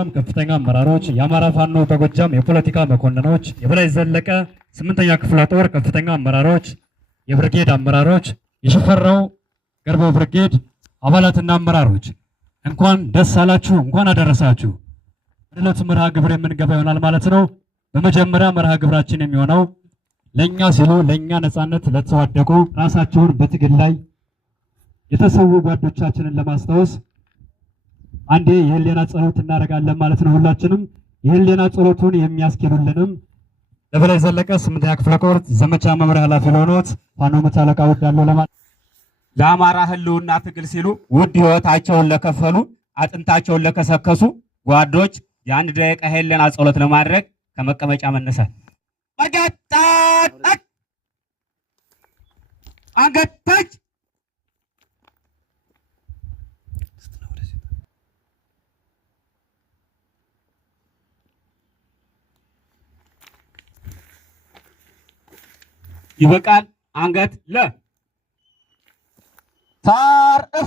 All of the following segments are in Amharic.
በጎጃም ከፍተኛ አመራሮች፣ የአማራ ፋኖ በጎጃም የፖለቲካ መኮንኖች፣ የበላይ ዘለቀ 8ኛ ክፍለ ጦር ከፍተኛ አመራሮች፣ የብርጌድ አመራሮች፣ የሽፈራው ገርባው ብርጌድ አባላትና አመራሮች እንኳን ደስ አላችሁ፣ እንኳን አደረሳችሁ። ወደ መርሃ ግብር የምንገባ ይሆናል ማለት ነው። በመጀመሪያ መርሃ ግብራችን የሚሆነው ለኛ ሲሉ ለኛ ነፃነት ለተዋደቁ ራሳቸውን በትግል ላይ የተሰዉ ጓዶቻችንን ለማስታወስ አንዴ የህሊና ጸሎት እናደርጋለን ማለት ነው። ሁላችንም የህሊና ጸሎቱን የሚያስኬዱልንም ለበላይ ዘለቀ 8ኛ ክፍለ ጦር ዘመቻ መምሪያ ኃላፊ ለሆኑት ፋኖ መታለቃ ወዳለው ለአማራ ህልውና ትግል ሲሉ ውድ ህይወታቸውን ለከፈሉ አጥንታቸውን ለከሰከሱ ጓዶች የአንድ ደቂቃ የህሊና ጸሎት ለማድረግ ከመቀመጫ መነሳት አንገታች ይበቃል። አንገት ታርፍ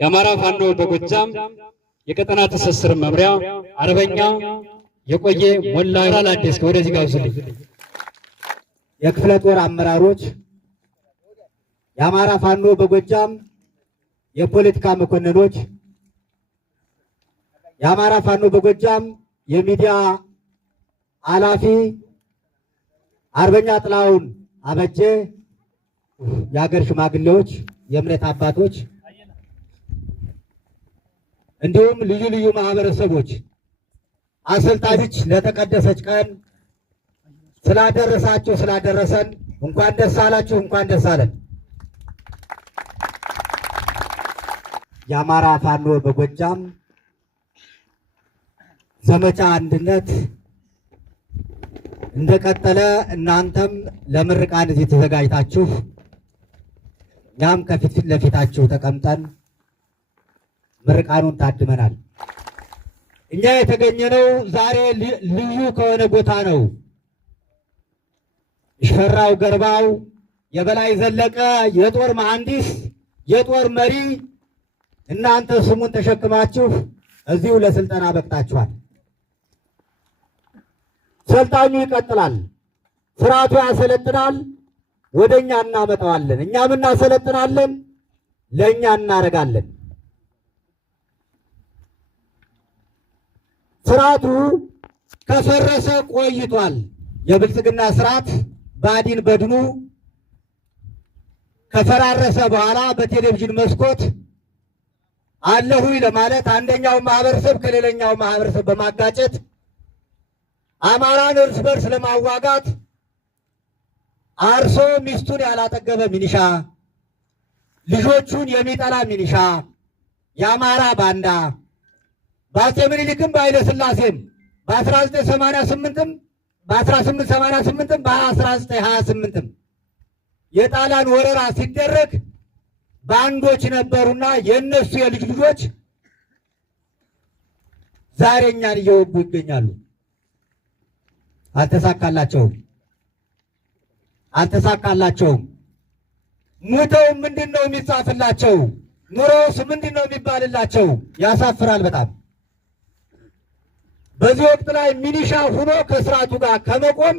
የአማራ ፋኖ በጎጃም የቀጠና ትስስር መምሪያ አርበኛ የቆየ ሞላ ላንዴስ ወደዚህ ጋብዙልኝ። የክፍለ ጦር አመራሮች፣ የአማራ ፋኖ በጎጃም የፖለቲካ መኮንኖች፣ የአማራ ፋኖ በጎጃም የሚዲያ ኃላፊ አርበኛ ጥላሁን አበጀ፣ የሀገር ሽማግሌዎች፣ የእምነት አባቶች እንዲሁም ልዩ ልዩ ማህበረሰቦች፣ አሰልጣኞች ለተቀደሰች ቀን ስላደረሳችሁ ስላደረሰን እንኳን ደስ አላችሁ፣ እንኳን ደስ አለን። የአማራ ፋኖ በጎጃም ዘመቻ አንድነት እንደቀጠለ እናንተም ለምርቃን እዚህ ተዘጋጅታችሁ እኛም ከፊት ለፊታችሁ ተቀምጠን ምርቃኑን ታድመናል። እኛ የተገኘነው ዛሬ ልዩ ከሆነ ቦታ ነው። ሽፈራው ገርባው የበላይ ዘለቀ የጦር መሐንዲስ የጦር መሪ እናንተ ስሙን ተሸክማችሁ እዚሁ ለስልጠና በቅታችኋል። ሰልጣኙ ይቀጥላል። ስርዓቱ ያሰለጥናል፣ ወደኛ እናመጣዋለን። እኛም እናሰለጥናለን፣ ለኛ እናረጋለን። ስርዓቱ ከፈረሰ ቆይቷል። የብልጽግና ስርዓት ባዲን በድኑ ከፈራረሰ በኋላ በቴሌቪዥን መስኮት አለሁኝ ለማለት አንደኛው ማህበረሰብ ከሌላኛው ማህበረሰብ በማጋጨት አማራን እርስ በርስ ለማዋጋት አርሶ ሚስቱን ያላጠገበ ሚኒሻ፣ ልጆቹን የሚጠላ ሚኒሻ፣ የአማራ ባንዳ በአፄ ምኒልክም በኃይለ ሥላሴም በ1988ም በ1888ም በ1928ም የጣሊያን ወረራ ሲደረግ ባንዶች ነበሩና የእነሱ የልጅ ልጆች ዛሬ እኛን እየወጉ ይገኛሉ። አልተሳካላቸውም። ሙተው ምንድን ነው የሚጻፍላቸው? ኑሮውስ ምንድን ነው የሚባልላቸው? ያሳፍራል በጣም። በዚህ ወቅት ላይ ሚኒሻ ሆኖ ከስርዓቱ ጋር ከመቆም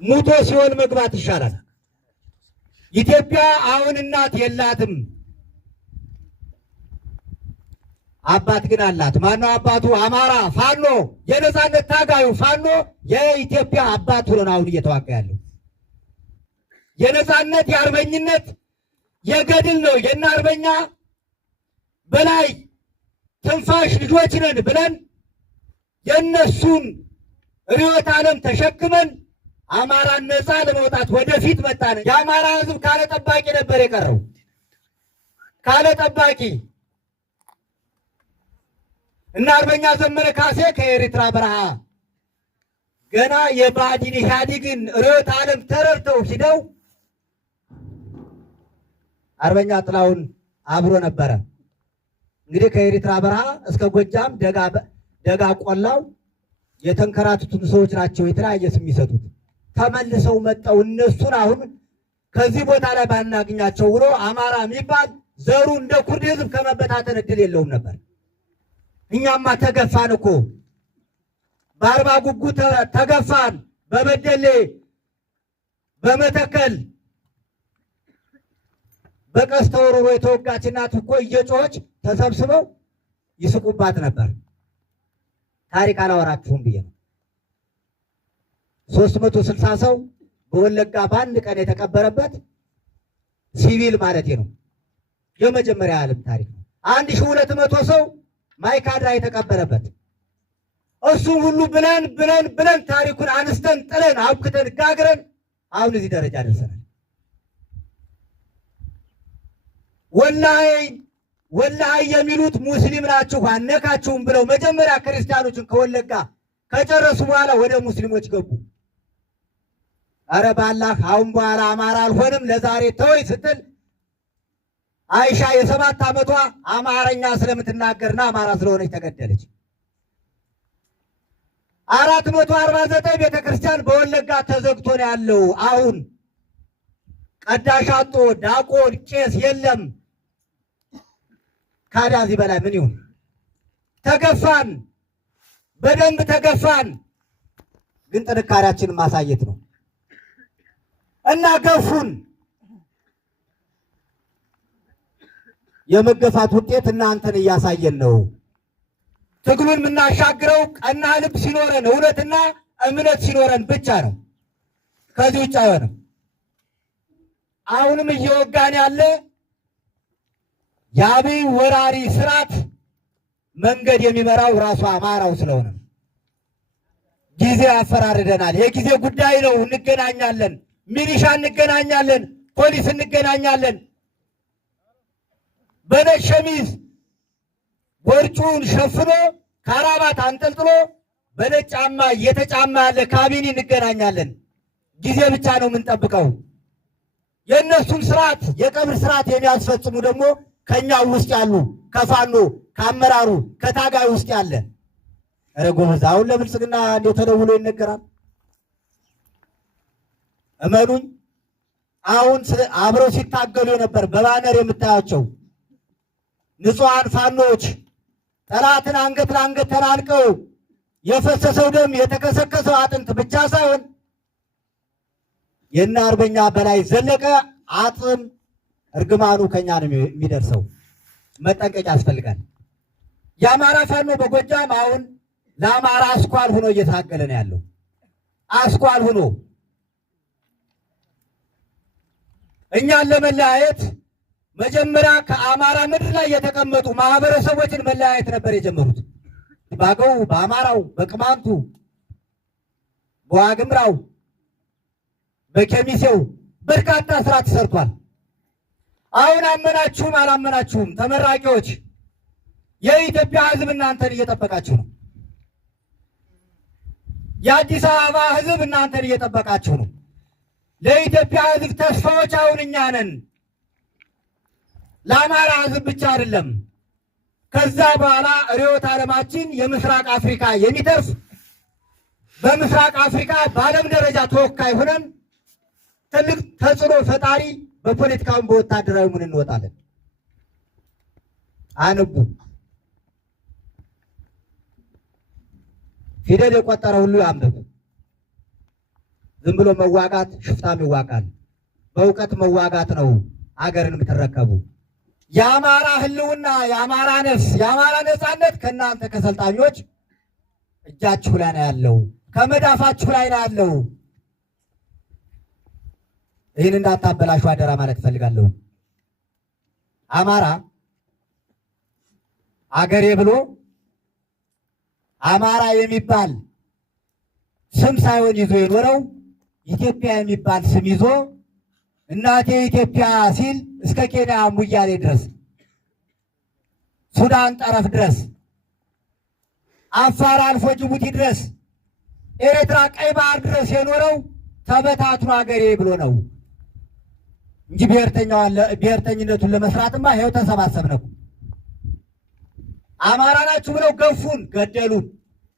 ሙቶ ሲኦል መግባት ይሻላል። ኢትዮጵያ አሁን እናት የላትም፣ አባት ግን አላት። ማነው አባቱ? አማራ ፋኖ፣ የነፃነት ታጋዩ ፋኖ የኢትዮጵያ አባት ሆኖ አሁን እየተዋጋ ያለው የነፃነት የአርበኝነት የገድል ነው። የእነ አርበኛ በላይ ትንፋሽ ልጆች ነን ብለን የእነሱን ርዕዮተ ዓለም ተሸክመን አማራን ነፃ ለመውጣት ወደፊት መጣን። የአማራ ሕዝብ ካለ ጠባቂ ነበር የቀረው፣ ካለ ጠባቂ። እና አርበኛ ዘመነ ካሴ ከኤርትራ በረሃ ገና የባዕዲን ኢህአዴግን ርዕዮተ ዓለም ተረድተው ሂደው አርበኛ ጥላሁን አብሮ ነበረ። እንግዲህ ከኤርትራ በረሃ እስከ ጎጃም ደጋ ቆላው የተንከራቱትን ሰዎች ናቸው የተለያየ ስም የሚሰጡት። ተመልሰው መጣው። እነሱን አሁን ከዚህ ቦታ ላይ ባናገኛቸው ብሎ አማራ የሚባል ዘሩ እንደ ኩርድ ህዝብ ከመበታተን እድል የለውም ነበር። እኛማ ተገፋን እኮ በአርባ ጉጉ ተገፋን፣ በበደሌ በመተከል በቀስተ ወረሮ የተወጋች እናት እኮ እየጮኸች ተሰብስበው ይስቁባት ነበር። ታሪክ አላወራችሁም ብዬ ነው። 360 ሰው በወለጋ በአንድ ቀን የተቀበረበት ሲቪል ማለት ነው። የመጀመሪያ ዓለም ታሪክ ነው። 1200 ሰው ማይካድራ የተቀበረበት። እሱም ሁሉ ብለን ታሪኩን አንስተን ጥለን አብክተን ጋግረን አሁን እዚህ ደረጃ ደርሰናል። ወላሂ የሚሉት ሙስሊም ናችሁ አነካችሁም ብለው መጀመሪያ ክርስቲያኖችን ከወለጋ ከጨረሱ በኋላ ወደ ሙስሊሞች ገቡ። አረ ባላህ አሁን በኋላ አማራ አልሆንም ለዛሬ ተወይ ስትል አይሻ የ7 ዓመቷ አማርኛ ስለምትናገርና አማራ ስለሆነች ተገደለች። 449 ቤተክርስቲያን በወለጋ ተዘግቶ ነው ያለው። አሁን ቀዳሽ አጦ ዳቆን ቄስ የለም። ካዲያ እዚህ በላይ ምን ይሁን? ተገፋን፣ በደንብ ተገፋን። ግን ጥንካሬያችንን ማሳየት ነው እና ገፉን። የመገፋት ውጤት እናንተን እያሳየን ነው። ትግሉን የምናሻግረው ቀና ልብ ሲኖረን፣ እውነትና እምነት ሲኖረን ብቻ ነው። ከዚህ ውጭ አይሆንም። አሁንም እየወጋን ያለ የአብይ ወራሪ ስርዓት መንገድ የሚመራው ራሱ አማራው ስለሆነ ጊዜ ያፈራርደናል። የጊዜ ጉዳይ ነው። እንገናኛለን፣ ሚሊሻ እንገናኛለን፣ ፖሊስ እንገናኛለን። በነጭ ሸሚዝ ወርጩን ሸፍኖ ካራባት አንጠልጥሎ በነጭ ጫማ እየተጫማ ያለ ካቢኔ እንገናኛለን። ጊዜ ብቻ ነው የምንጠብቀው። የእነሱን ስርዓት የቀብር ስርዓት የሚያስፈጽሙ ደግሞ ከኛው ውስጥ ያሉ ከፋኖ ከአመራሩ ከታጋይ ውስጥ ያለ ኧረ ጎበዝ፣ አሁን ለብልጽግና እንዴው ተደውሎ ይነገራል። እመኑኝ፣ አሁን አብረው ሲታገሉ የነበር በባነር የምታያቸው ንጹሐን ፋኖች ጠላትን አንገት ለአንገት ተናንቀው የፈሰሰው ደም የተከሰከሰው አጥንት ብቻ ሳይሆን የእነ አርበኛ በላይ ዘለቀ አጥም እርግማኑ ከኛ ነው የሚደርሰው። መጠንቀቅ ያስፈልጋል። የአማራ ፋኖ በጎጃም አሁን ለአማራ አስኳል ሆኖ እየታገለ ነው ያለው። አስኳል ሆኖ እኛን ለመለያየት መጀመሪያ ከአማራ ምድር ላይ የተቀመጡ ማህበረሰቦችን መለያየት ነበር የጀመሩት። ባገው፣ በአማራው፣ በቅማንቱ፣ በዋግምራው፣ በኬሚሴው በርካታ ስራ ተሰርቷል። አሁን አመናችሁም አላመናችሁም ተመራቂዎች፣ የኢትዮጵያ ሕዝብ እናንተን እየጠበቃችሁ ነው። የአዲስ አበባ ሕዝብ እናንተን እየጠበቃችሁ ነው። ለኢትዮጵያ ሕዝብ ተስፋዎች አሁን እኛ ነን። ለአማራ ሕዝብ ብቻ አይደለም። ከዛ በኋላ ርዕዮተ ዓለማችን የምስራቅ አፍሪካ የሚተርፍ በምስራቅ አፍሪካ በዓለም ደረጃ ተወካይ ሆነን ትልቅ ተጽዕኖ ፈጣሪ በፖለቲካውን በወታደራዊ ምን እንወጣለን። አንቡ ፊደል የቆጠረ ሁሉ ያንብብ። ዝም ብሎ መዋጋት ሽፍታም ይዋጋል። በእውቀት መዋጋት ነው አገርን የምትረከቡ። የአማራ ህልውና፣ የአማራ ነፍስ፣ የአማራ ነፃነት ከእናንተ ከሰልጣኞች እጃችሁ ላይ ነው ያለው፣ ከመዳፋችሁ ላይ ነው ያለው። ይህን እንዳታበላሹ አደራ ማለት እፈልጋለሁ። አማራ አገሬ ብሎ አማራ የሚባል ስም ሳይሆን ይዞ የኖረው ኢትዮጵያ የሚባል ስም ይዞ እናቴ ኢትዮጵያ ሲል እስከ ኬንያ ሙያሌ ድረስ፣ ሱዳን ጠረፍ ድረስ፣ አፋር አልፎ ጅቡቲ ድረስ፣ ኤርትራ ቀይ ባህር ድረስ የኖረው ተበታትኖ አገሬ ብሎ ነው እንጂ ብሔርተኝነቱን ለመስራትማ ይኸው ተሰባሰብነው። አማራ ናችሁ ብለው ገፉን፣ ገደሉን።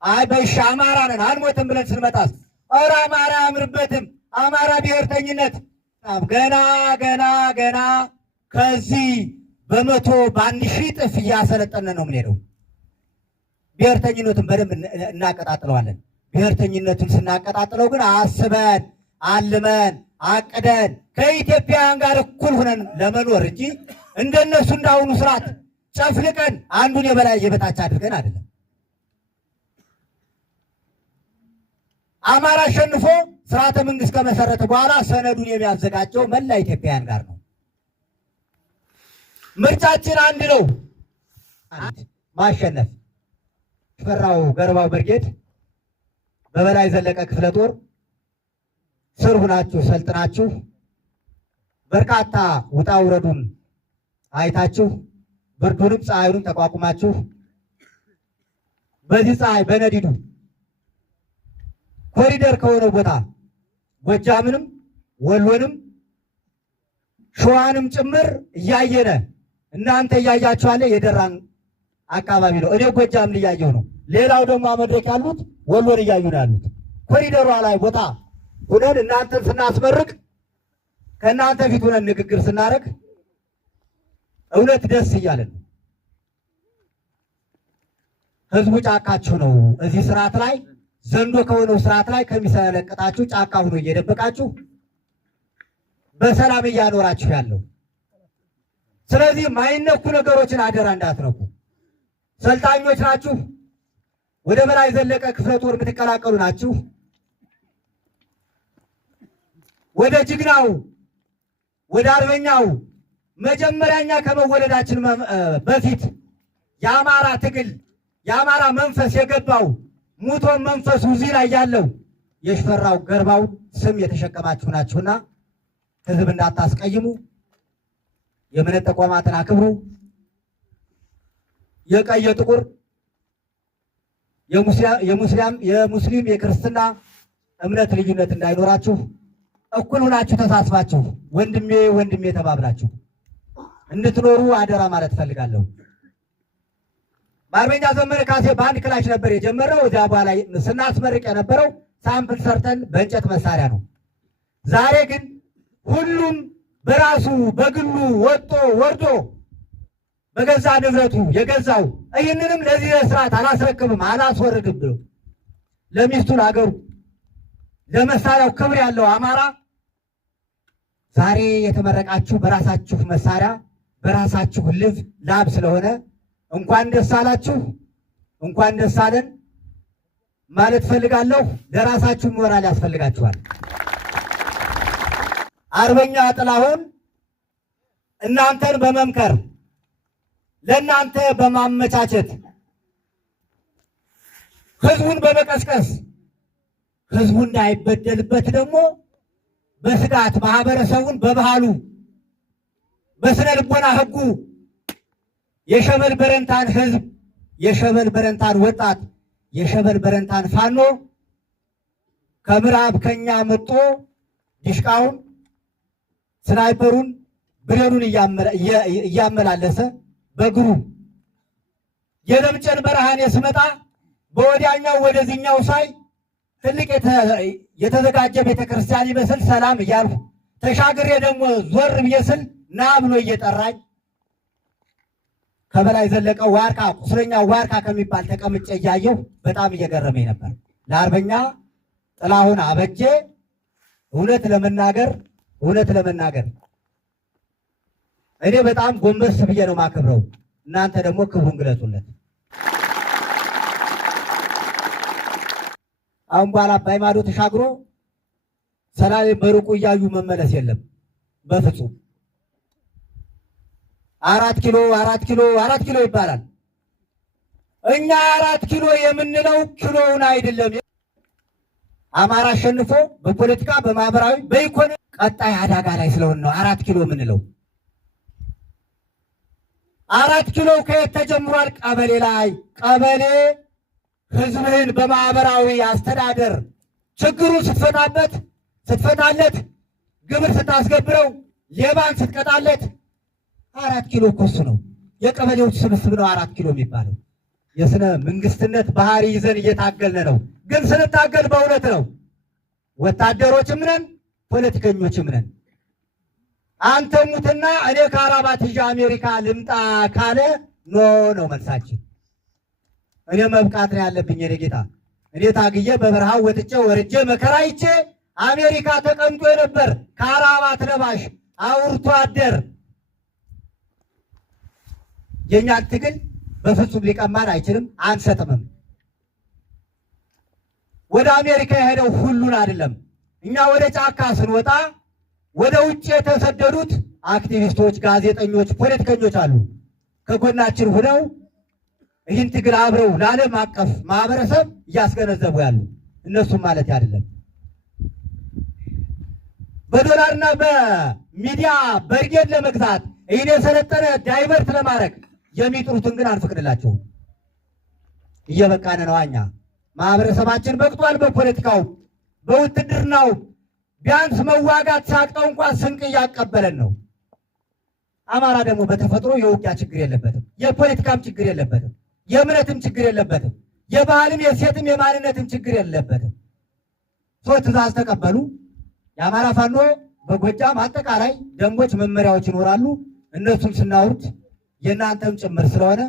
አይ በሻ አማራ ነን አንሞትም ብለን ስንመጣስ ኧረ አማራ አያምርበትም፣ አማራ ብሔርተኝነት ገና ገና ገና ከዚህ በመቶ በአንድ ሺህ እጥፍ እያሰለጠነ ነው የምንሄደው። ብሔርተኝነቱን በደንብ እናቀጣጥለዋለን። ብሔርተኝነቱን ስናቀጣጥለው ግን አስበን አልመን አቅደን ከኢትዮጵያውያን ጋር እኩል ሆነን ለመኖር እንጂ እንደነሱ እንዳሁኑ ስርዓት ጨፍልቀን አንዱን የበላይ የበታች አድርገን አይደለም። አማራ አሸንፎ ስርዓተ መንግስት ከመሰረተ በኋላ ሰነዱን የሚያዘጋጀው መላ ኢትዮጵያውያን ጋር ነው። ምርጫችን አንድ ነው፣ ማሸነፍ። ሽፈራው ገርባው ብርጌድ በበላይ ዘለቀ ክፍለ ጦር ስር ሁናችሁ ሰልጥናችሁ በርካታ ውጣ ውረዱን አይታችሁ ብርዱንም ፀሐዩንም ተቋቁማችሁ በዚህ ፀሐይ በነዲዱ ኮሪደር ከሆነው ቦታ ጎጃምንም ወሎንም ሸዋንም ጭምር እያየነ እናንተ እያያችኋለ የደራን አካባቢ ነው። እኔ ጎጃምን እያየሁ ነው። ሌላው ደግሞ መድረክ ያሉት ወሎን እያዩ ነው ያሉት። ኮሪደሯ ላይ ቦታ ሁነን እናንተን ስናስመርቅ ከእናንተ ፊት ሁነን ንግግር ስናደርግ እውነት ደስ እያለን ህዝቡ ጫካችሁ ነው። እዚህ ስርዓት ላይ ዘንዶ ከሆነው ስርዓት ላይ ከሚሰለቅጣችሁ ጫካ ሆኖ እየደበቃችሁ በሰላም እያኖራችሁ ያለው። ስለዚህ ማይነኩ ነገሮችን አደራ እንዳትነኩ። ሰልጣኞች ናችሁ። ወደ በላይ ዘለቀ ክፍለ ጦር የምትቀላቀሉ ናችሁ። ወደ ጅግናው ወደ አርበኛው መጀመሪያኛ ከመወለዳችን በፊት የአማራ ትግል የአማራ መንፈስ የገባው ሙቶን መንፈሱ እዚህ ላይ ያለው የሽፈራው ገርባው ስም የተሸከማችሁ ናችሁና ህዝብ እንዳታስቀይሙ፣ የእምነት ተቋማትን አክብሩ። የቀይ የጥቁር የሙስሊም የክርስትና እምነት ልዩነት እንዳይኖራችሁ እኩል ሆናችሁ ተሳስባችሁ ወንድሜ ወንድሜ ተባብላችሁ እንድትኖሩ አደራ ማለት ፈልጋለሁ። በአርበኛ ዘመነ ካሴ በአንድ ክላሽ ነበር የጀመረው። እዚያ በኋላ ስናስመርቅ የነበረው ሳምፕል ሰርተን በእንጨት መሳሪያ ነው። ዛሬ ግን ሁሉም በራሱ በግሉ ወጦ ወርዶ በገዛ ንብረቱ የገዛው ይህንንም ለዚህ ስርዓት አላስረክብም አላስወርድም ብሎ ለሚስቱ ለአገሩ ለመሳሪያው ክብር ያለው አማራ ዛሬ የተመረቃችሁ በራሳችሁ መሳሪያ በራሳችሁ ልብ ላብ ስለሆነ እንኳን ደስ አላችሁ፣ እንኳን ደስ አለን ማለት ፈልጋለሁ። ለራሳችሁ ሞራል ያስፈልጋችኋል። አርበኛ ጥላሁን እናንተን በመምከር ለእናንተ በማመቻቸት ህዝቡን በመቀስቀስ ህዝቡ እንዳይበደልበት ደግሞ በስጋት ማህበረሰቡን በባህሉ በስነ ልቦና ህጉ የሸበል በረንታን ህዝብ የሸበል በረንታን ወጣት የሸበል በረንታን ፋኖ ከምዕራብ ከኛ መጥቶ ዲሽቃውን ስናይፐሩን ብሬኑን እያመላለሰ በእግሩ የደምጨን በረሃን ስመጣ በወዲያኛው ወደዚህኛው ሳይ ትልቅ የተዘጋጀ ቤተክርስቲያን ይመስል ሰላም እያልሁ ተሻግሬ ደግሞ ዞር ብዬ ስል ና ብሎ እየጠራኝ ከበላይ ዘለቀ ዋርካ ቁስለኛ ዋርካ ከሚባል ተቀምጬ እያየሁ በጣም እየገረመኝ ነበር። ለአርበኛ ጥላሁን አበጄ እውነት ለመናገር እኔ በጣም ጎንበስ ብዬ ነው ማከብረው። እናንተ ደግሞ ክብሩን ግለጹለት። አሁን በኋላ አባይ ማዶ ተሻግሮ ሰላሌ በሩቁ እያዩ መመለስ የለም በፍጹም። 4 ኪሎ ይባላል። እኛ 4 ኪሎ የምንለው ኪሎውን አይደለም። አማራ አሸንፎ በፖለቲካ በማህበራዊ በኢኮኖሚ ቀጣይ አደጋ ላይ ስለሆነ ነው 4 ኪሎ የምንለው። 4 ኪሎ ከየት ተጀምሯል? ቀበሌ ላይ ቀበሌ ህዝብህን በማህበራዊ አስተዳደር ችግሩን ስትፈታለት ግብር ስታስገብረው ሌባን ስትቀጣለት 4 ኪሎ እኮ እሱ ነው። የቀበሌዎች ስብስብ ነው 4 ኪሎ የሚባለው። የስነ መንግስትነት ባህሪ ይዘን እየታገልን ነው። ግን ስንታገል በእውነት ነው። ወታደሮችም ነን ፖለቲከኞችም ነን። አንተ ሙትና እኔ ከአራባት ይዤ አሜሪካ ልምጣ ካለ ኖ ነው መልሳችን። እኔ መብቃት ነው ያለብኝ። የኔ ጌታ እኔ ታግዬ በበረሃው ወጥቼ ወርጄ መከራ አይቼ አሜሪካ ተቀምጦ የነበር ከአራባት ለባሽ አውርቶ አደር የኛን ትግል በፍጹም ሊቀማን አይችልም፣ አንሰጥምም። ወደ አሜሪካ የሄደው ሁሉን አይደለም። እኛ ወደ ጫካ ስንወጣ ወደ ውጭ የተሰደዱት አክቲቪስቶች፣ ጋዜጠኞች፣ ፖለቲከኞች አሉ ከጎናችን ሆነው ይህን ትግል አብረው ለዓለም አቀፍ ማህበረሰብ እያስገነዘቡ ያሉ እነሱም ማለት አይደለም። በዶላርና በሚዲያ በርጌድ ለመግዛት ይህን የሰለጠነ ዳይቨርት ለማድረግ የሚጥሩትን ግን አንፈቅድላቸውም። እየበቃን ነው። እኛ ማህበረሰባችን በቅቷል። በፖለቲካው በውትድርናው ቢያንስ መዋጋት ሳቅጠው እንኳን ስንቅ እያቀበለን ነው። አማራ ደግሞ በተፈጥሮ የውጊያ ችግር የለበትም፣ የፖለቲካም ችግር የለበትም፣ የእምነትም ችግር የለበትም፣ የባህልም የሴትም የማንነትም ችግር የለበትም። ሰው ትእዛዝ ተቀበሉ። የአማራ ፋኖ በጎጃም አጠቃላይ ደንቦች፣ መመሪያዎች ይኖራሉ። እነሱን ስናውርድ የእናንተም ጭምር ስለሆነ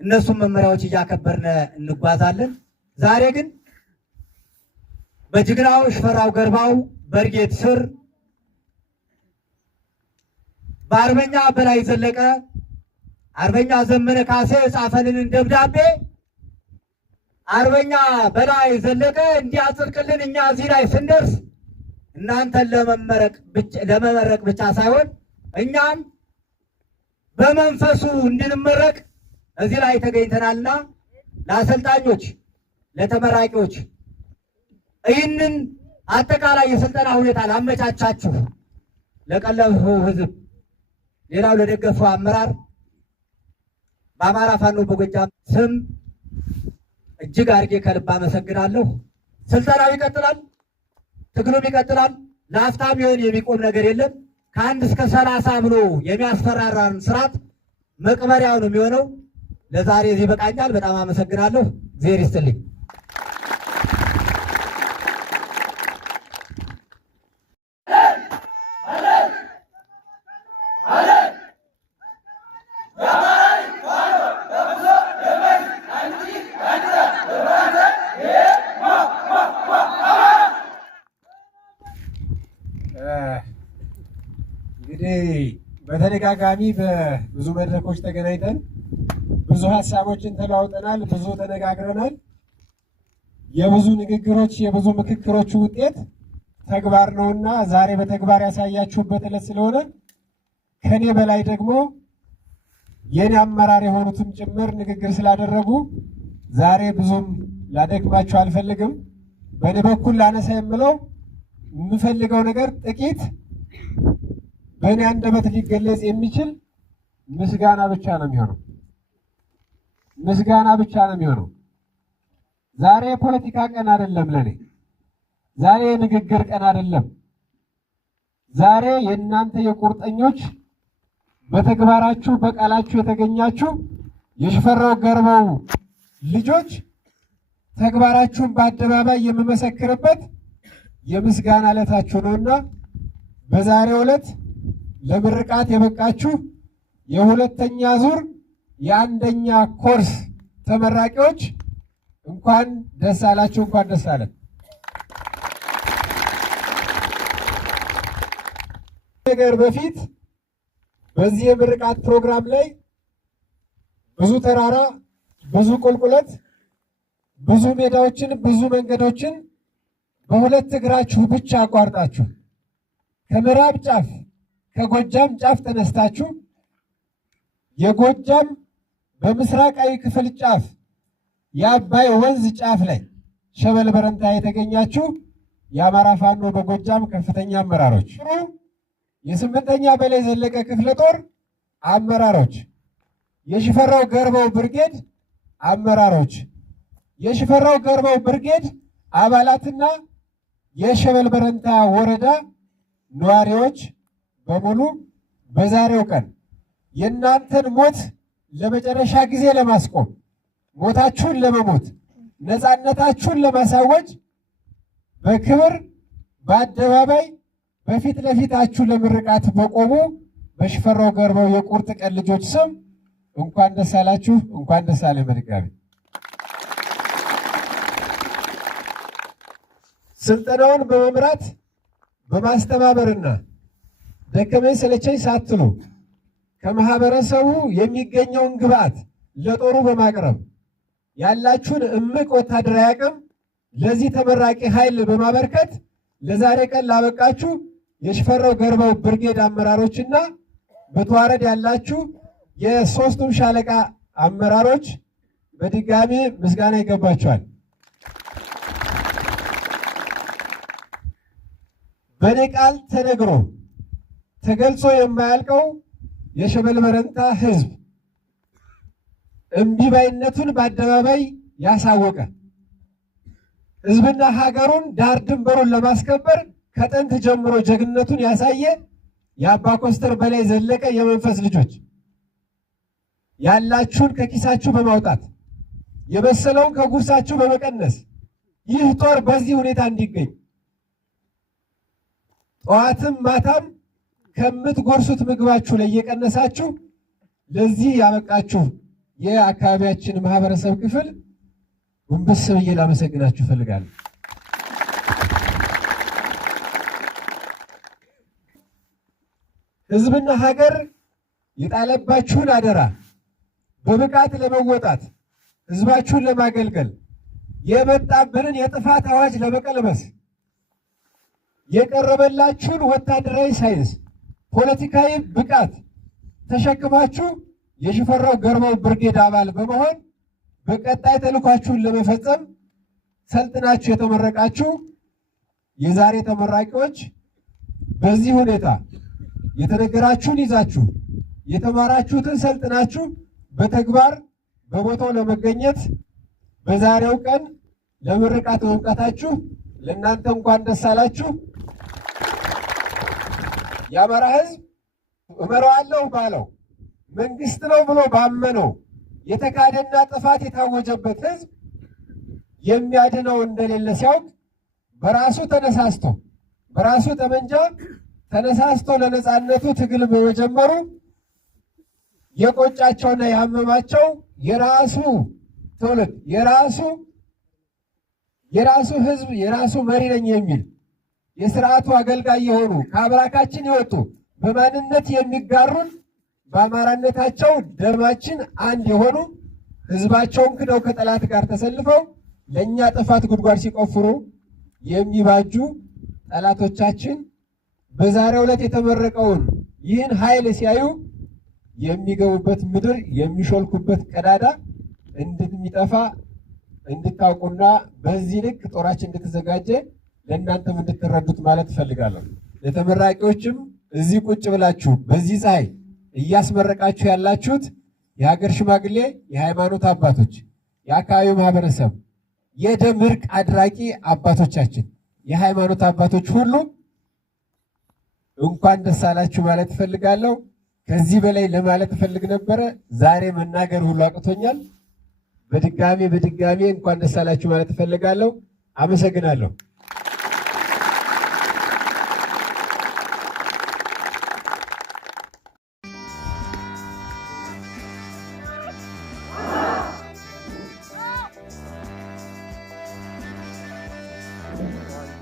እነሱም መመሪያዎች እያከበርን እንጓዛለን። ዛሬ ግን በጀግናው ሽፈራው ገርባው ብርጌድ ስር በአርበኛ በላይ ዘለቀ አርበኛ ዘመነ ካሴ የጻፈልንን ደብዳቤ አርበኛ በላይ ዘለቀ እንዲያጽድቅልን እኛ እዚህ ላይ ስንደርስ እናንተን ለመመረቅ ብቻ ሳይሆን እኛም በመንፈሱ እንድንመረቅ እዚህ ላይ ተገኝተናልና ለአሰልጣኞች፣ ለተመራቂዎች ይህንን አጠቃላይ የስልጠና ሁኔታ ላመቻቻችሁ ለቀለቡ ህዝብ፣ ሌላው ለደገፈው አመራር በአማራ ፋኖ በጎጃም ስም እጅግ አድርጌ ከልብ አመሰግናለሁ። ስልጠናው ይቀጥላል፣ ትግሉም ይቀጥላል። ለአፍታም ቢሆን የሚቆም ነገር የለም። ከ1 እስከ 30 ብሎ የሚያስፈራራን ስርዓት መቅበሪያው ነው የሚሆነው። ለዛሬ እዚህ ይበቃኛል። በጣም አመሰግናለሁ። እግዚአብሔር ይስጥልኝ። እንግዲህ በተደጋጋሚ በብዙ መድረኮች ተገናኝተን ብዙ ሀሳቦችን ተለዋውጠናል፣ ብዙ ተነጋግረናል። የብዙ ንግግሮች የብዙ ምክክሮች ውጤት ተግባር ነውና ዛሬ በተግባር ያሳያችሁበት ዕለት ስለሆነ ከኔ በላይ ደግሞ የኔ አመራር የሆኑትም ጭምር ንግግር ስላደረጉ ዛሬ ብዙም ላደክማችሁ አልፈልግም። በእኔ በኩል ላነሳ የምፈልገው ነገር ጥቂት በእኔ አንደበት ሊገለጽ የሚችል ምስጋና ብቻ ነው የሚሆነው። ምስጋና ብቻ ነው የሚሆነው። ዛሬ የፖለቲካ ቀን አይደለም ለኔ። ዛሬ የንግግር ቀን አይደለም። ዛሬ የእናንተ የቁርጠኞች በተግባራችሁ በቃላችሁ የተገኛችሁ የሽፈራው ገርባው ልጆች ተግባራችሁን በአደባባይ የምመሰክርበት የምስጋና ዕለታችሁ ነውና በዛሬው ዕለት ለምርቃት የበቃችሁ የሁለተኛ ዙር የአንደኛ ኮርስ ተመራቂዎች እንኳን ደስ አላችሁ፣ እንኳን ደስ አለን። ነገር በፊት በዚህ የምርቃት ፕሮግራም ላይ ብዙ ተራራ፣ ብዙ ቁልቁለት፣ ብዙ ሜዳዎችን፣ ብዙ መንገዶችን በሁለት እግራችሁ ብቻ አቋርጣችሁ ከምዕራብ ጫፍ ከጎጃም ጫፍ ተነስታችሁ የጎጃም በምስራቃዊ ክፍል ጫፍ የአባይ ወንዝ ጫፍ ላይ ሸበል በረንታ የተገኛችሁ የአማራ ፋኖ በጎጃም ከፍተኛ አመራሮች፣ የ8ኛ በላይ ዘለቀ ክፍለ ጦር አመራሮች፣ የሽፈራው ገርባው ብርጌድ አመራሮች፣ የሽፈራው ገርባው ብርጌድ አባላትና የሸበል በረንታ ወረዳ ነዋሪዎች በሙሉ በዛሬው ቀን የእናንተን ሞት ለመጨረሻ ጊዜ ለማስቆም፣ ሞታችሁን ለመሞት፣ ነፃነታችሁን ለማሳወጅ በክብር በአደባባይ በፊት ለፊታችሁ ለምርቃት በቆሙ በሽፈራው ገርባው የቁርጥ ቀን ልጆች ስም እንኳን ደስ አላችሁ፣ እንኳን ደስ አለ። በድጋሚ ስልጠናውን በመምራት በማስተባበርና ደከመኝ ሰለቸኝ ሳትሉ ከማህበረሰቡ የሚገኘውን ግብዓት ለጦሩ በማቅረብ ያላችሁን እምቅ ወታደራዊ አቅም ለዚህ ተመራቂ ኃይል በማበርከት ለዛሬ ቀን ላበቃችሁ የሽፈራው ገርባው ብርጌድ አመራሮችና በተዋረድ ያላችሁ የሶስቱም ሻለቃ አመራሮች በድጋሚ ምስጋና ይገባቸዋል። በኔ ቃል ተነግሮ ተገልጾ የማያልቀው የሸበል በረንታ ህዝብ እምቢባይነቱን በአደባባይ ያሳወቀ ህዝብና ሀገሩን ዳር ድንበሩን ለማስከበር ከጥንት ጀምሮ ጀግንነቱን ያሳየ የአባ ኮስተር በላይ ዘለቀ የመንፈስ ልጆች ያላችሁን ከኪሳችሁ በማውጣት የበሰለውን ከጉርሳችሁ በመቀነስ ይህ ጦር በዚህ ሁኔታ እንዲገኝ ጠዋትም ማታም ከምትጎርሱት ምግባችሁ ላይ እየቀነሳችሁ ለዚህ ያበቃችሁ የአካባቢያችን ማህበረሰብ ክፍል ጎንበስ ብዬ ላመሰግናችሁ እፈልጋለሁ። ህዝብና ሀገር የጣለባችሁን አደራ በብቃት ለመወጣት ህዝባችሁን ለማገልገል የመጣብንን የጥፋት አዋጅ ለመቀልበስ የቀረበላችሁን ወታደራዊ ሳይንስ፣ ፖለቲካዊ ብቃት ተሸክማችሁ የሽፈራው ገርባው ብርጌድ አባል በመሆን በቀጣይ ተልኳችሁን ለመፈጸም ሰልጥናችሁ የተመረቃችሁ የዛሬ ተመራቂዎች በዚህ ሁኔታ የተነገራችሁን ይዛችሁ የተማራችሁትን ሰልጥናችሁ በተግባር በቦታው ለመገኘት በዛሬው ቀን ለምርቃት መብቃታችሁ ለእናንተ እንኳን ደስ አላችሁ። የአማራ ህዝብ እመራዋለሁ ባለው መንግስት ነው ብሎ ባመነው የተካደና ጥፋት የታወጀበት ህዝብ የሚያድነው እንደሌለ ሲያውቅ በራሱ ተነሳስቶ በራሱ ጠመንጃ ተነሳስቶ ለነጻነቱ ትግል በመጀመሩ የቆጫቸውና ያመማቸው የራሱ ትውልድ የራሱ ህዝብ የራሱ መሪ ነኝ የሚል የስርዓቱ አገልጋይ የሆኑ ከአብራካችን የወጡ በማንነት የሚጋሩን በአማራነታቸው ደማችን አንድ የሆኑ ህዝባቸውን ክደው ከጠላት ጋር ተሰልፈው ለእኛ ጥፋት ጉድጓድ ሲቆፍሩ የሚባጁ ጠላቶቻችን በዛሬው ዕለት የተመረቀውን ይህን ኃይል ሲያዩ የሚገቡበት ምድር የሚሾልኩበት ቀዳዳ እንደሚጠፋ እንድታውቁና በዚህ ልክ ጦራችን እንድትዘጋጀ ለእናንተም እንድትረዱት ማለት እፈልጋለሁ። ለተመራቂዎችም እዚህ ቁጭ ብላችሁ በዚህ ፀሐይ እያስመረቃችሁ ያላችሁት የሀገር ሽማግሌ፣ የሃይማኖት አባቶች፣ የአካባቢው ማህበረሰብ፣ የደም እርቅ አድራቂ አባቶቻችን፣ የሃይማኖት አባቶች ሁሉ እንኳን ደስ አላችሁ ማለት እፈልጋለሁ። ከዚህ በላይ ለማለት እፈልግ ነበረ፣ ዛሬ መናገር ሁሉ አቅቶኛል። በድጋሜ እንኳን ደስ አላችሁ ማለት እፈልጋለሁ። አመሰግናለሁ።